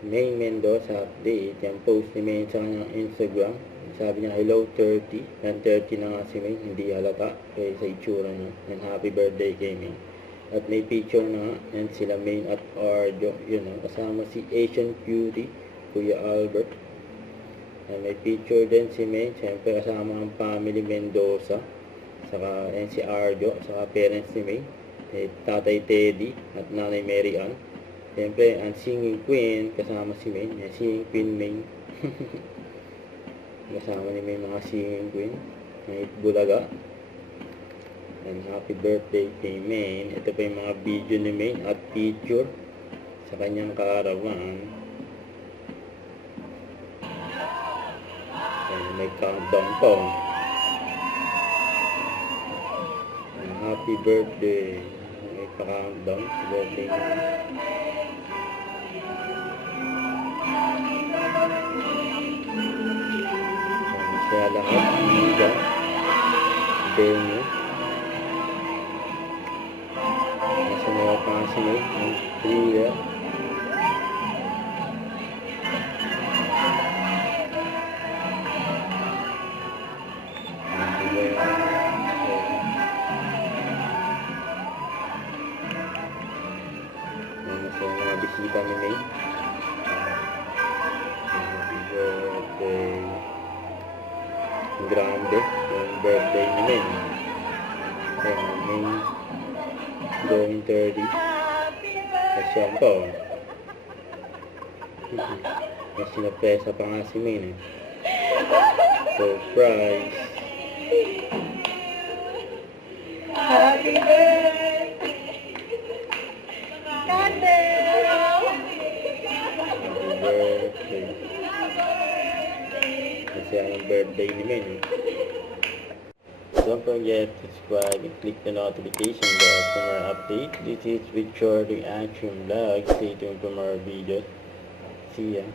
May Mendoza update. Yung post ni May sa kanyang Instagram. Sabi niya, hello 30. And 30 na nga si May. Hindi halata. Kaya sa itsura niya. And happy birthday kay May. At may picture na nga. And sila May at Arjo. Yun o. Kasama si Asian Beauty. Kuya Albert. And may picture din si May. Siyempre kasama ang family Mendoza. Saka and si Arjo. Saka parents ni May. Tatay Teddy at Nanay Mary Ann. Siyempre, ang singing queen, kasama si May. Yung singing queen May. Kasama ni May mga singing queen. May Bulaga. And happy birthday kay May. Ito pa yung mga video ni May at picture sa kanyang kaarawan. And may countdown po. And happy birthday. May pa-countdown sa birthday ni May. Kaya lahat hanggang venue. Nasa mga pangasinay ng Priya. Nasa mga bisita ni May. Happy birthday. Grande yung birthday ni May. Kaya May going 30. Kasi yan po. May sinapesa pa nga si May. Surprise! Happy birthday! Happy birthday! Kasi ang birthday ni May. Don't forget to subscribe and click the notification bell for more updates. This is Victor Reaction Vlog. Stay tuned for more videos. See ya.